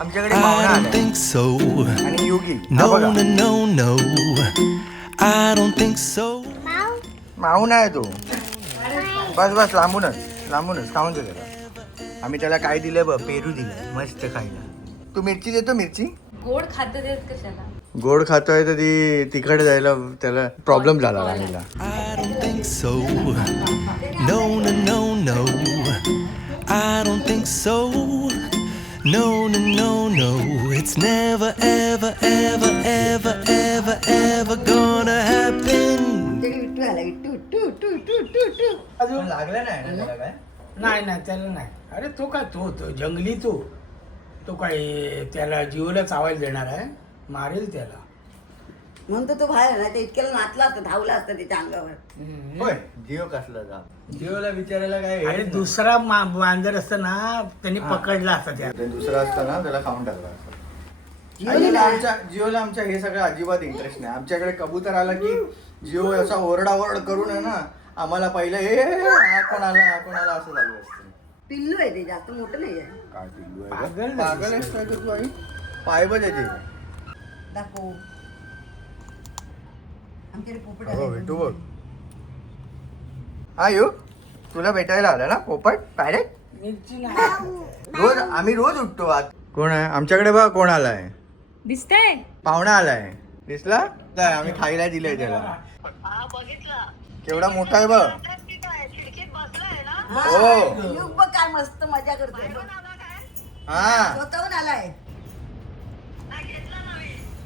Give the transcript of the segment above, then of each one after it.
आमच्याकडे पाहुणा I don't आलाय. think so. आणि योगी हा No, बघा. no, no, no. I don't think so. माऊ नाही तो बस बस लांबूनच लांबूनच खाऊन दे त्याला आम्ही त्याला काय दिलंय बघ पेरू दिलंय मस्त खायला तू मिरची देतो मिरची गोड खातं देत कशाला गोड खातोय तर ती तिकडे जायला त्याला प्रॉब्लेम झाला राणीला I don't think so. No, no, no, no. I don't think so. No, no, no, no. It's never, ever, ever, ever, ever, ever gonna happen. लागलं नाही ना त्याला काय नाही नाही त्याला नाही अरे तो काय तो तो जंगली तो तो काय त्याला जीवला चावायला देणार आहे मारेल त्याला म्हणून तर तो बाहेर ना ते इतक्याला नाचला असता धावला असता त्याच्या अंगावर. होय जिओ कसला जा जिओला विचारायला काय अरे दुसरा मा- मांजर असताना त्यांनी पकडला असता त्या ते दुसरा असताना त्याला खाऊन टाकला असता. जिओला ना- आमच्या जिओला आमच्या हे सगळं अजिबात इंटरेस्ट नाही. आमच्याकडे कबूतर आला की जिओ असा ओरडाओरड करून आहे ना आम्हाला पहिलं हे हा कोण आला हा कोण आला असं चालू असतं. पिल्लू आहे ते जास्त मोठं नाही आहे. काय पिल्लू आहे? पागल गं? झाली पागल आहेस काय गं तू आई? पाय बघ त्याचे दाखव. आमच्याकडे पोपट हो आले. भेटू बघ. हा तुला भेटायला आला ना पोपट? नाही रोज आम्ही रोज उठतो आत. कोण आहे? आमच्याकडे बघ कोण आलाय. दिसतंय? पाहुणा आलाय. दिसला? काय आम्ही खायला दिलंय त्याला. केवढा मोठा आहे बघ. हा. युग बघ काय मस्त मजा करतोय हा. स्वतःहून आलाय.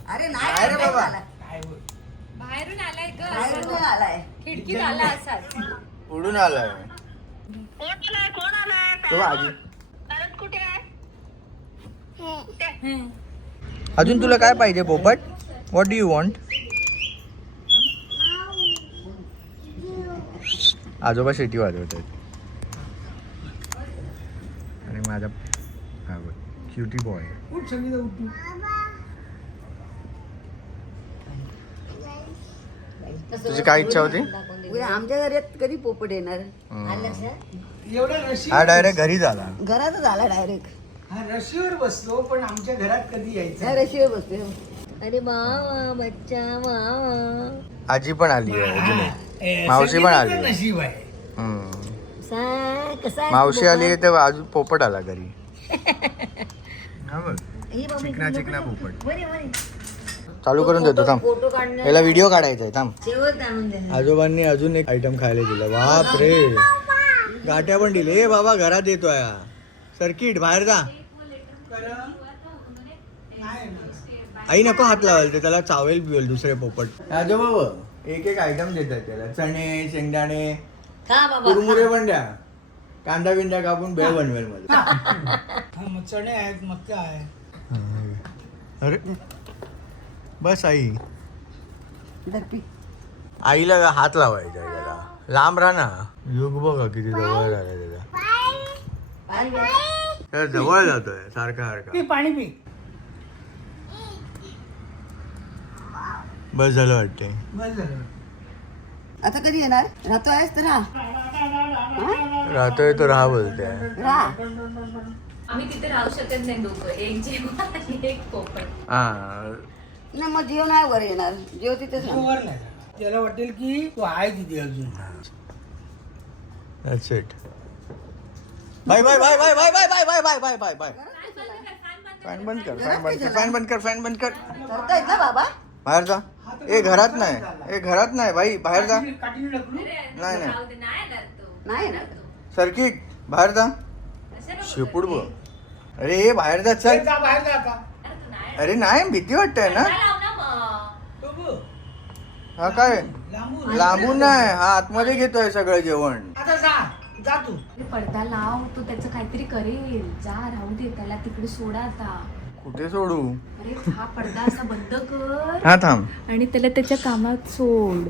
अरे नाही काय रे नाही बाबा? बाहेरून आलाय बाहेरून आलाय. खिडकीत आला असाच उडून आलाय. तो आजी अजून तुला काय पाहिजे पोपट? व्हॉट डू यू वॉन्ट आजोबा शेटी वाजवत आहेत आणि माझा क्युटी बॉय तुझी काय इच्छा होती? उद्या आमच्या घरात कधी पोपट येणार? एवढा रशी हा डायरेक्ट घरी झाला. घरातच आला डायरेक्ट हा रशीवर बसलो पण आमच्या घरात कधी यायचं रशीवर बसतोय अरे मावा बच्चा मावा आजी पण आली आहे. ए, मावशी पण आली. संगीताचं नशीब आहे. हम्म. सा- कसा आहे मावशी तू आली? तर अजून पोपट आला घरी. हा बघ. चिकना चिकना पोपट. बरे, बरे. चालू करून देतो थांब. याला व्हिडिओ काढायचा आहे थांब. आणून आजोबांनी अजून एक आयटम खायला दिला. बाप रे गाठ्या पण दिले. ए बाबा घरात येतोय हा. सर्किट बाहेर जा. आई नको हात लावाल ते त्याला चावेल बिवेल दुसरे पोपट. आजोबा बघ, एक एक आयटम देतात त्याला. चणे शेंगदाणे खा बाबा कुरमुरे पण द्या. कांदा बिंदा कापून बेळ बनवेल हा मग चणे आहेत मक्का आहे अरे बस आई. आईला हात लावायचा आहे त्याला लांब राहा ना. युग बघा किती जवळ झाला. त्याला जवळ जातोय सारखा सारखा. पी पाणी पी. बस झालं वाटते बस झालं. आता कधी येणार? राहतो आहेस तर राहा. राहतोय तो राहा बोलते. राहा. आम्ही तिथे राहू शकत नाही दोघं. एक जेवण आणि एक पोपट हा. नाही मग जीव नाही वर येणार जीव तिथेच तो राहणार. वर नाही जाणार. त्याला वाटेल की तो आहे तिथे अजून That's it. Bye bye bye bye bye bye bye bye bye bye bye bye fan बंद कर फॅन बंद कर फॅन बंद कर फॅन बंद कर ना बाबा बाहेर जा ए घरात नाही ए घरात नाही बाई बाहेर जा काठीने ढकलू नाही नाही दे, नाही येणार तो नाही येणार सर्किट बाहेर जा असं नको शेपूट करू. बघ अरे ए बाहेर जा चल जा बाहेर जा आता अरे तू नाही अरे नाही भीती वाटतंय ना हा काय? लांबून. लांबून नाही हा आतमध्ये घेतोय सगळं जेवण. आता जा जा तू. पडदा लाव तो त्याचं काहीतरी करेल. जा राहू दे त्याला तिकडे सोडा आता. कुठे सोडू? अरे हा पडदा असा बंद कर. हा थांब. आणि त्याला त्याच्या कामात सोड.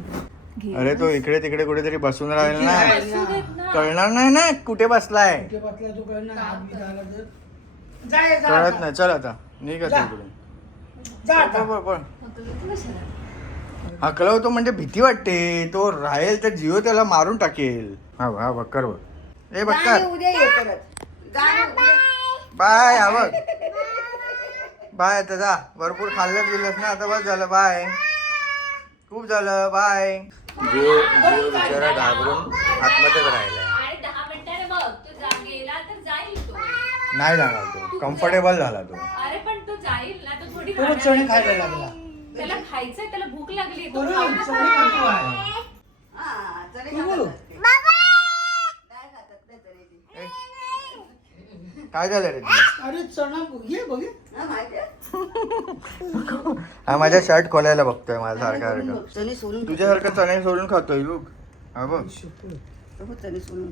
घे. अरे तो इकडे तिकडे कुठेतरी बसून राहील ना असू देत ना. कळणार नाही ना कुठे बसलाय. कुठे बसला तो कळणार हात बीत आला तर जा ये, जा कळत. नाही. चल आता. निघ जा. इकडून. जा आता. पळ, पळ, पळ. मग तू येतो कशाला? हकलवतो म्हणजे भीती वाटते. तो राहील तर जिओ त्याला मारून टाकेल. हा हा बक्कर बघ. ए बक्कर आणि उद्या ये परत. जा आणि उद्या. बाय हा बघ. बाय. आता जा. भरपूर खाल्लं पिलंस ना. आता बस झालं बाय. खूप झालं बाय. जिओ जिओ बिचारा घाबरून आत्महत्या राहिलाय. आणि दहा मिनिटाने बघ. तो जा गेला तर जाईल तो. नाही जाणार तो. कम्फर्टेबल झाला तो. अरे पण तो जाईल ना. तो थोडी तो राहणार चणे आहे. खायला लागला त्याला खायचंय त्याला भूक लागली तो बरोबर, खाऊन चणे खातो आहे. हा, चणे तू खातात बोल. ते. काय खातात ते चण्याची? ए, काय झालं रे तुला? अरे चणा बघ हा, माहिती आहे? हा माझ्या शर्ट खोलायला बघतोय माझा सारखा सारखा चणे सोलून तुझ्यासारखं चणे सोडून खातोय लोक हा बघ. चणे सोलून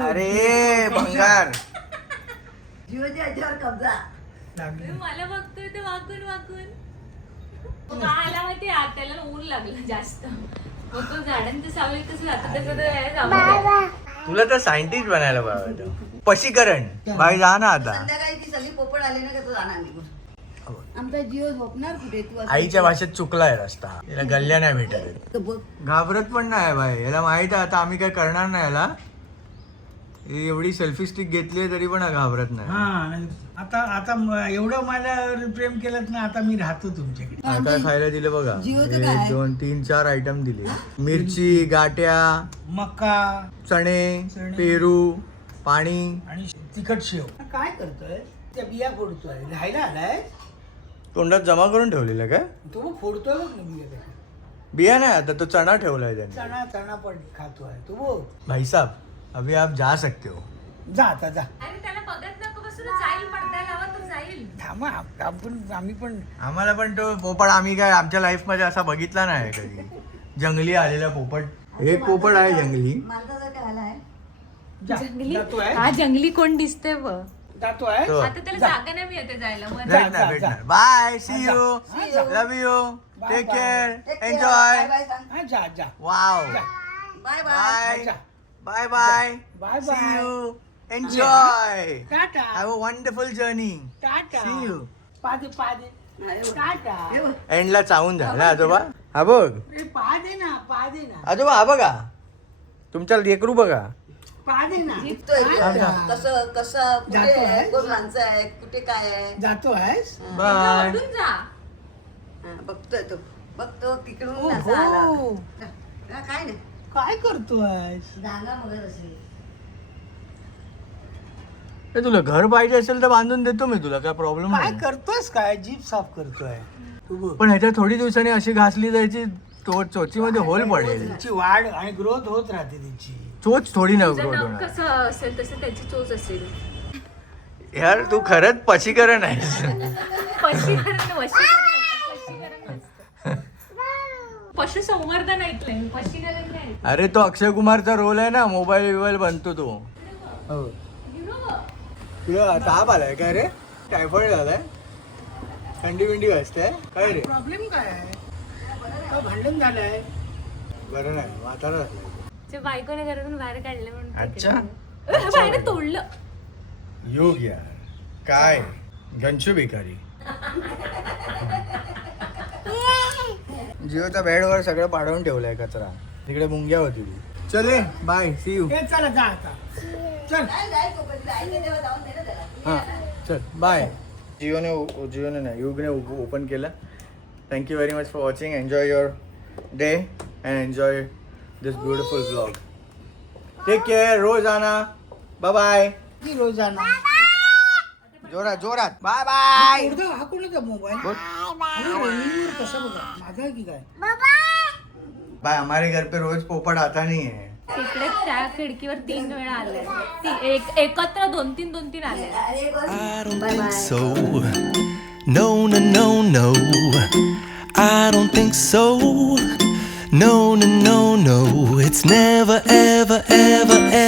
अरे भंगार जीवाच्या याच्यावर कब्जा मला बघतोय ते वाकून वाकून. आला माहिती त्याला ऊन लागलं जास्त. मग तो झाडांच्या सावलीतच राहतो त्याचं ते हे जमतंय. तुला तर सायंटिस्ट बनायला पाहिजे पशीकरण. बाई जा ना आता. संध्याकाळी ती सगळी पोपट आली ना का तो जाणार निघून आमचा जीव झोपणार कुठे? तू असं- आईच्या भाषेत चुकलाय रस्ता. तिला गल्ल्या नाही भेटत. आहेत. तर बघ. घाबरत पण नाही बाई. याला माहीत आहे आता आम्ही काय करणार नाही याला. ही एवढी सेल्फी स्टिक घेतली तरी पण हा घाबरत नाही. हा आता आता म- एवढं मला प्रेम केलं ना आता मी राहतो तुमच्याकडे. काय काय खायला दिले बघा. जिओचं काय? एक दोन तीन चार आयटम दिले. मिरची गाट्या मका चणे चणे. पेरू पाणी. आणि तिखट शेव. काय करतोय? त्या बिया फोडतोय. राहायला आलाय? तोंडात जमा करून ठेवलेलं काय तो फोडतोय बघ ना बिया त्याच्या. बिया नाही आता तो चणा ठेवलाय त्याने. चणा चणा पण खातोय. तो बघ भाई साहब अभी आप जा सकते हो। जा आता जा. अरे त्याला बघत नको बसून जाईल पडद्या लावा तो जाईल. थांबा आप- आपण आम्ही पण. आम्हाला पण तो पोपट आम्ही काय आमच्या लाईफमध्ये असा बघितला नाही कधी. जंगली आलेला पोपट. एक पोपट आहे जंगली. माझा जा हा जंगली कोण दिसते ब जातोय तो. आता त्याला जागा नाही मिळते जायला वर. जा, भेटणार. जा, भेटणार जा. Bye see. यू हा. Love you take. Care Take care. Enjoy Bye bye सांग. हा जा जा. वाव. बाय बाय बाय जा. Bye bye Bye, see bye. You enjoy tata have a wonderful journey tata see you पादे पादे. टाटा. एंडला चावून झाला आजोबा. हा बघ. ए, पादे ना पादे ना. आजोबा हा बघा. तुमच्या लेकरू बघा. पादे ना. कसं कसं कुठे जातो आहे आहे? कोण माणसं आहेत कुठे काय आहे? जातो आहेस? बाय हा, बघतोय तो. बघतो तिकडून ओहो. असा आला हा, काय नाही. काय करतोयस? जागा मगर असेल. ए, तुला घर पाहिजे असेल तर बांधून देतो मी तुला काय प्रॉब्लेम काय नाही. करतोयस काय? जीप साफ करतोय. तू बघ. पण ह्याच्या थोडी दिवसांनी अशी घासली जायची तो चोचीमध्ये होल पडेल. तिची वाढ आणि ग्रोथ होत राहते तिची. चोच थोडी न तुझं होणार. कसं असेल तसं त्याची चोच असेल. यार तू खरंच पशीकरण आहेस. पशीकरण वशीकरण. पशुसंवर्धन ऐकलंय. मी, पशीकरण नाही अरे तो अक्षय कुमारचा रोल आहे ना मोबाईल बिबाईल बनतो तो. हो. तुला ताप आलाय काय रे? टायफॉइड झालाय थंडी बिंडी वाजते. काय रे? प्रॉब्लेम काय? आहे काय भांडण झालंय? बरं नाही म्हातारा झालाय ते बायकोने घरातून बाहेर काढले म्हणून अच्छा. बाहेर तोडलं. योग यार काय? गंशू भिकारी. जिओच्या बेडवर सगळं पाडवून ठेवलंय कचरा. तिकडे मुंग्या होती ती. चले बाय सी यू हे चला जा आता. चल. हां चल बाय जिओने जिओने नाही युगने ओपन केलं. Thank you very much for watching enjoy your day and enjoy this beautiful blog take care रोज आणा बाय बाय की रोजाना जोरात जोरात बाय बाय हा कोणाचा मोबाईल. कसा बघा माझा आहे की काय बाय हमारे घर पे रोज पोपट आता नहीं है तिकडे त्या खिडकीवर तीन वेळा आले ती एक एकत्र दोन तीन दोन तीन आले. I don't think so. No, no, no, no. I don't think so. No, no, no, no. It's never, ever, ever, ever, ever,